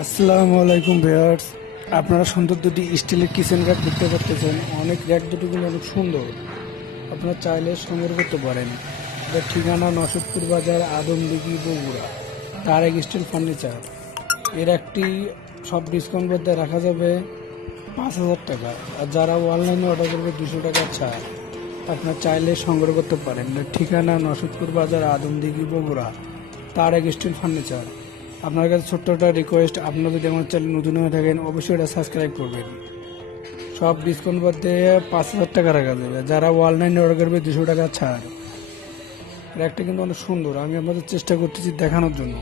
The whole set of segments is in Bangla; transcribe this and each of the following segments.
আসসালামু আলাইকুম ভিউয়ার্স। আপনারা সুন্দর দুটি স্টিলের কিচেন র্যাক দেখতে পাচ্ছেন। অনেক র্যাক দুটি কিন্তু অনেক সুন্দর, আপনারা চাইলে সংগ্রহ করতে পারেন। এটার ঠিকানা নসদপুর বাজার, আদমদিঘি, বগুড়া। Tarek steel furniture. এর একটি সব ডিসকাউন্ট বলতে রাখা যাবে 5,000 টাকা, আর যারা অনলাইনে অর্ডার করবে 200 টাকা ছাড়। আপনারা চাইলে সংগ্রহ করতে পারেন। এর ঠিকানা নসদপুর বাজার, আদমদিঘি, বগুড়া। Tarek steel furniture. আপনার কাছে ছোট্ট একটা রিকোয়েস্ট, আপনারা যদি আমার চ্যানেল নতুন হয়ে থাকেন অবশ্যই এটা সাবস্ক্রাইব করবেন। সব ডিসকাউন্ট বাদে 5,000 টাকা রাখা যাবে, যারা অনলাইনে অর্ডার করবে 200 টাকা ছাড়। একটা কিন্তু অনেক সুন্দর, আমি আপনাদের চেষ্টা করতেছি দেখানোর জন্য।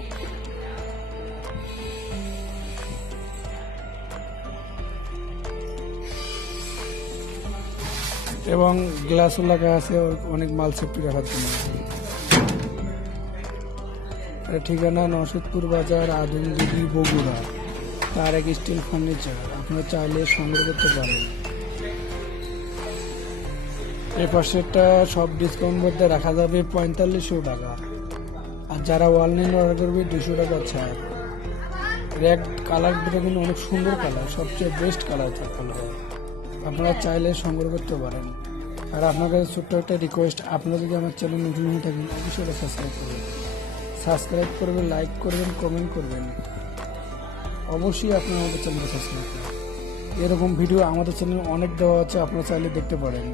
এবং গ্লাসও লাগা আছে অনেক মাল সেফটি রাখার জন্য। এটা ঠিকানা নসদপুর বাজার, আদমদিঘি, বগুড়া। Tarek steel furniture. আপনারা চাইলে সংগ্রহ করতে পারেন। এই পাশেরটা সব ডিসকাউন্ট মধ্যে রাখা যাবে 4500 টাকা, আর যারা অনলাইনে অর্ডার করবে 200 টাকা ছাড়। রেড কালারটা কিন্তু অনেক সুন্দর কালার, সবচেয়ে বেস্ট কালার কালার। আপনারা চাইলে সংগ্রহ করতে পারেন। আর আপনার কাছে ছোট্ট একটা রিকোয়েস্ট, আপনারা যদি আমার চ্যানেল নতুন হয়ে থাকেন অবশ্যই এটা সাবস্ক্রাইব করবেন, লাইক করবেন, কমেন্ট করবেন। অবশ্যই আপনারা আমাদের চ্যানেল সাবস্ক্রাইব করবেন। এরকম ভিডিও আমাদের চ্যানেলে অনেক দেওয়া আছে, আপনারা চাইলে দেখতে পারেন।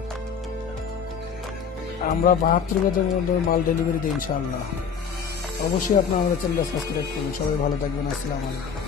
আমরা 72 ঘন্টার মধ্যে মাল ডেলিভারি দিই ইনশাআল্লাহ। অবশ্যই আপনারা আমাদের চ্যানেলটা সাবস্ক্রাইব করবেন। সবাই ভালো থাকবেন। আসসালামু আলাইকুম।